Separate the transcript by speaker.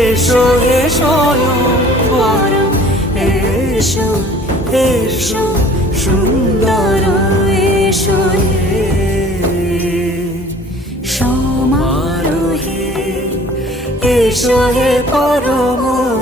Speaker 1: এসো এসো এসো এসো সুন্দর এসো
Speaker 2: সমারোহে এসো হে পরমা